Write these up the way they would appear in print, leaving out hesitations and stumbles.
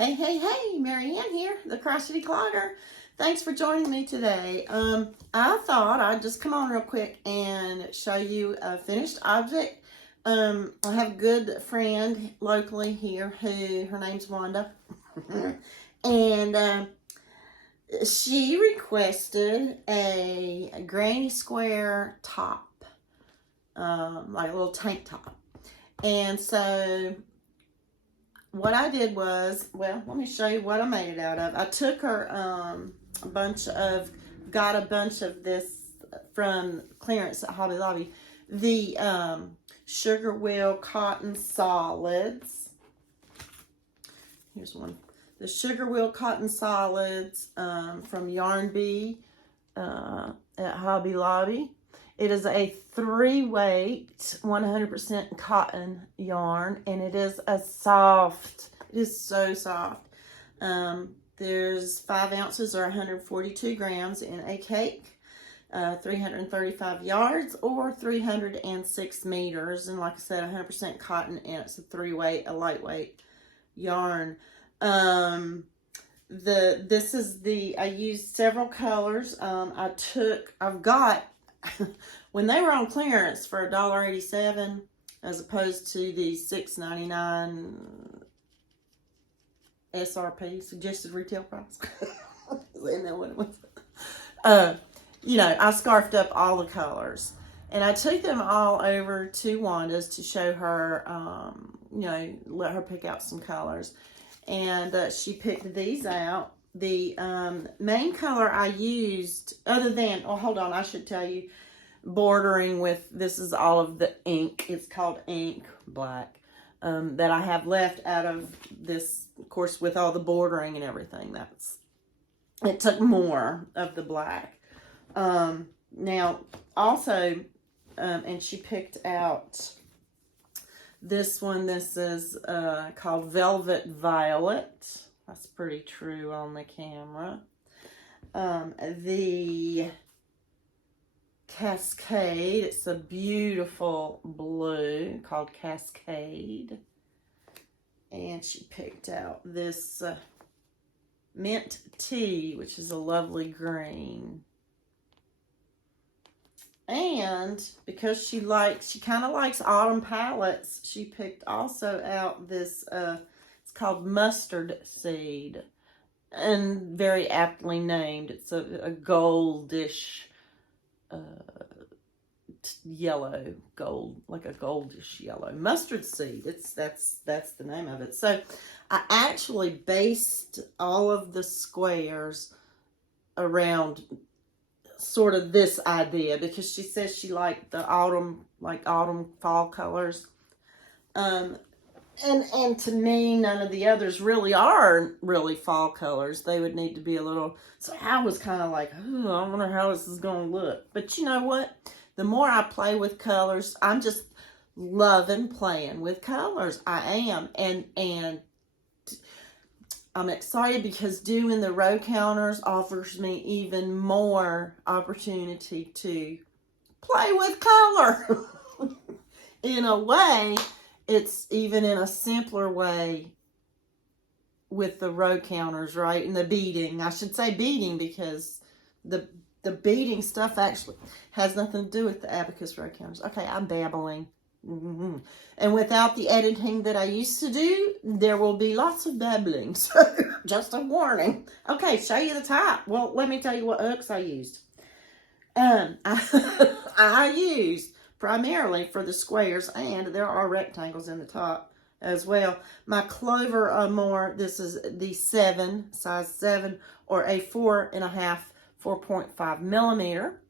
Hey, hey, hey, Marieanne here, the Crochety Clogger. Thanks for joining me today. I thought I'd just come on real quick and show you a finished object. I have a good friend locally here who, her name's Wanda, and she requested a granny square top, like a little tank top. And so what I did was, well, let me show you what I made it out of. I took her got a bunch of this from clearance at Hobby Lobby. The Sugar Wheel Cotton Solids. Here's one. The Sugar Wheel Cotton Solids from Yarn at Hobby Lobby. It is a 3-weight, 100% cotton yarn, and it is a soft. It is so soft. There's 5 ounces or 142 grams in a cake, 335 yards or 306 meters. And like I said, 100% cotton, and it's a 3-weight, a lightweight yarn. I used several colors. I've got, when they were on clearance for $1.87 as opposed to the $6.99 SRP, suggested retail price. Isn't that what it was? You know, I scarfed up all the colors, and I took them all over to Wanda's to show her, you know, let her pick out some colors. And she picked these out. The main color I used, other than, oh, hold on, I should tell you, bordering with, this is all of the ink. It's called ink black, that I have left out of this, of course, with all the bordering and everything. It took more of the black. Now, also, and she picked out this one. This is called Velvet Violet. That's pretty true on the camera. The Cascade. It's a beautiful blue called Cascade. And she picked out this Mint Tea, which is a lovely green. And because she kind of likes autumn palettes, she picked also out this, it's called Mustard Seed, and very aptly named. It's a goldish yellow, gold, like a goldish yellow. Mustard Seed, that's the name of it. So I actually based all of the squares around sort of this idea, because she says she liked the autumn fall colors. And to me, none of the others really are fall colors. They would need to be a little, so I was kind of like, oh, I wonder how this is going to look. But you know what? The more I play with colors, I'm just loving playing with colors. I am. And I'm excited because doing the row counters offers me even more opportunity to play with color. In a way, it's even in a simpler way with the row counters, right? And the beading. I should say beading, because the beading stuff actually has nothing to do with the abacus row counters. Okay, I'm babbling. And without the editing that I used to do, there will be lots of babbling. So just a warning. Okay, show you the top. Well, let me tell you what hooks I used. I used primarily for the squares, and there are rectangles in the top as well. My Clover Amore, this is the size 7, or a 4.5 millimeter.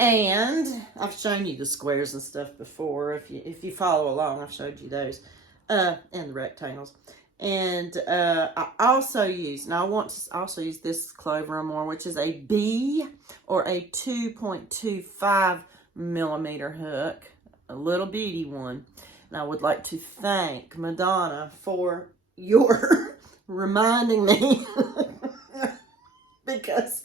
And I've shown you the squares and stuff before. If you follow along, I've showed you those, and the rectangles. And I also use, now I want to also use this Clover Amore, which is a B, or a 2.25 millimeter hook, a little beady one. And I would like to thank Madonna for your reminding me, because,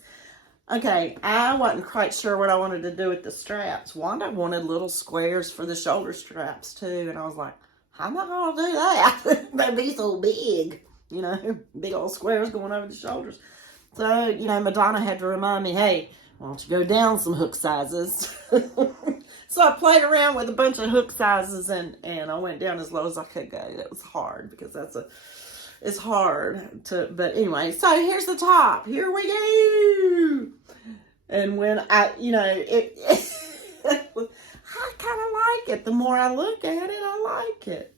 okay, I wasn't quite sure what I wanted to do with the straps. Wanda wanted little squares for the shoulder straps too, and I was like, how am I going to do that? They'd be so big, you know, big old squares going over the shoulders. So, you know, Madonna had to remind me, hey, why don't you go down some hook sizes? So I played around with a bunch of hook sizes, and I went down as low as I could go. It was hard because it's hard to, but anyway, so here's the top. Here we go. And when I, you know, I kind of like it. The more I look at it, I like it.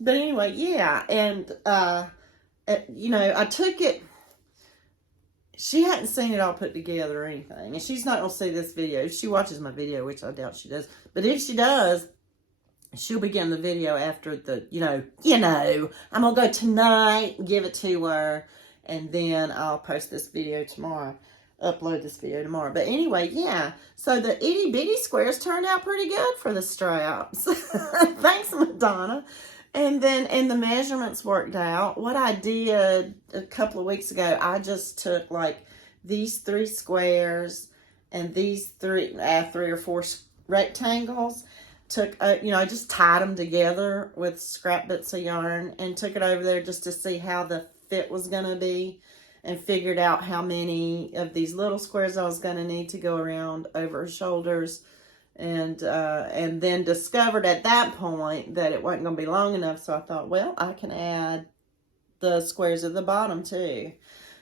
But anyway, yeah. And, you know, I took it. She hadn't seen it all put together or anything. And she's not going to see this video. If she watches my video, which I doubt she does. But if she does, she'll begin the video after the, you know, I'm going to go tonight, give it to her. And then I'll post this video tomorrow. Upload this video tomorrow. But anyway, yeah. So the itty bitty squares turned out pretty good for the straps. Thanks, Madonna. And the measurements worked out. What I did a couple of weeks ago, I just took like these 3 squares and these 3 or 4 rectangles. Took, you know, I just tied them together with scrap bits of yarn and took it over there just to see how the fit was going to be, and figured out how many of these little squares I was going to need to go around over her shoulders. And then discovered at that point that it wasn't going to be long enough. So I thought, well, I can add the squares at the bottom too.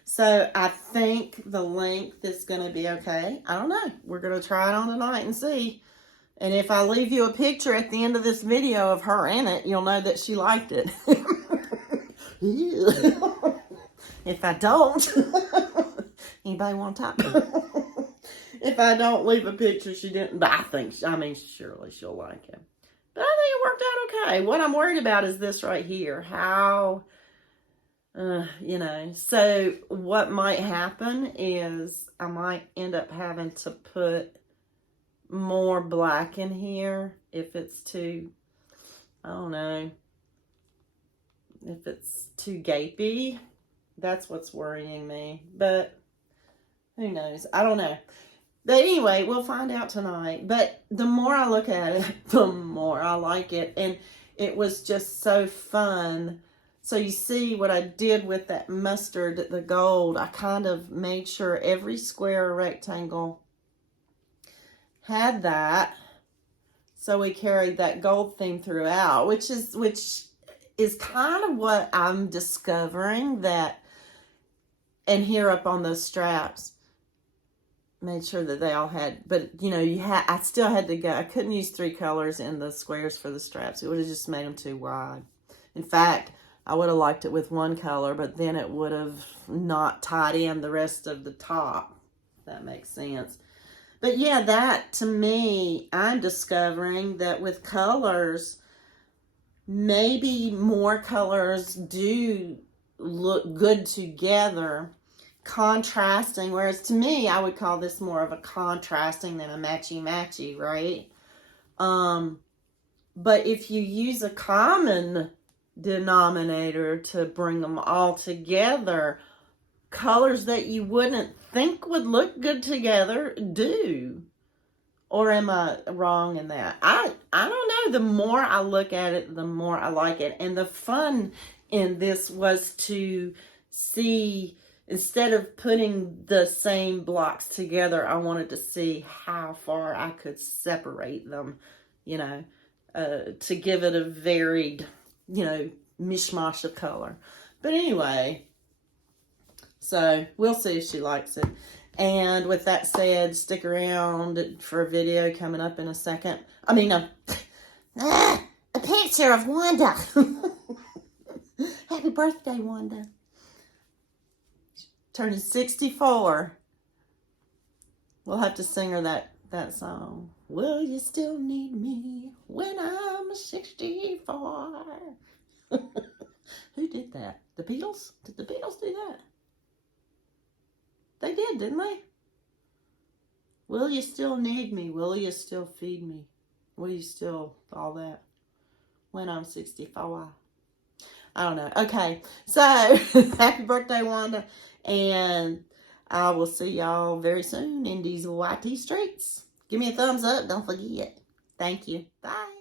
So I think the length is going to be okay. I don't know. We're going to try it on tonight and see. And if I leave you a picture at the end of this video of her in it, you'll know that she liked it. If I don't, anybody want to talk? If I don't leave a picture, she didn't. But I mean, surely she'll like it. But I think it worked out okay. What I'm worried about is this right here. How, you know. So what might happen is I might end up having to put more black in here if it's too, I don't know, if it's too gapey. That's what's worrying me. But who knows? I don't know. But anyway, we'll find out tonight. But the more I look at it, the more I like it. And it was just so fun. So you see what I did with that mustard, the gold. I kind of made sure every square or rectangle had that. So we carried that gold theme throughout, which is kind of what I'm discovering that, and here up on those straps. Made sure that they all had, but you know, I still had to go. I couldn't use 3 colors in the squares for the straps. It would have just made them too wide. In fact, I would have liked it with 1 color, but then it would have not tied in the rest of the top. If that makes sense. But yeah, that to me, I'm discovering that with colors, maybe more colors do look good together. Contrasting, whereas to me, I would call this more of a contrasting than a matchy-matchy, right? But if you use a common denominator to bring them all together, colors that you wouldn't think would look good together do. Or am I wrong in that? I don't know. The more I look at it, the more I like it. And the fun in this was to see, instead of putting the same blocks together, I wanted to see how far I could separate them, you know, to give it a varied, you know, mishmash of color. But anyway, so we'll see if she likes it. And with that said, stick around for a video coming up in a second. I mean, a picture of Wanda. Happy birthday, Wanda. Turning 64. We'll have to sing her that song. Will you still need me when I'm 64? Who did that? The Beatles? Did the Beatles do that? They did, didn't they? Will you still need me? Will you still feed me? Will you still all that when I'm 64? I don't know. Okay, so happy birthday, Wanda. And I will see y'all very soon in these YT streets. Give me a thumbs up. Don't forget. Thank you. Bye.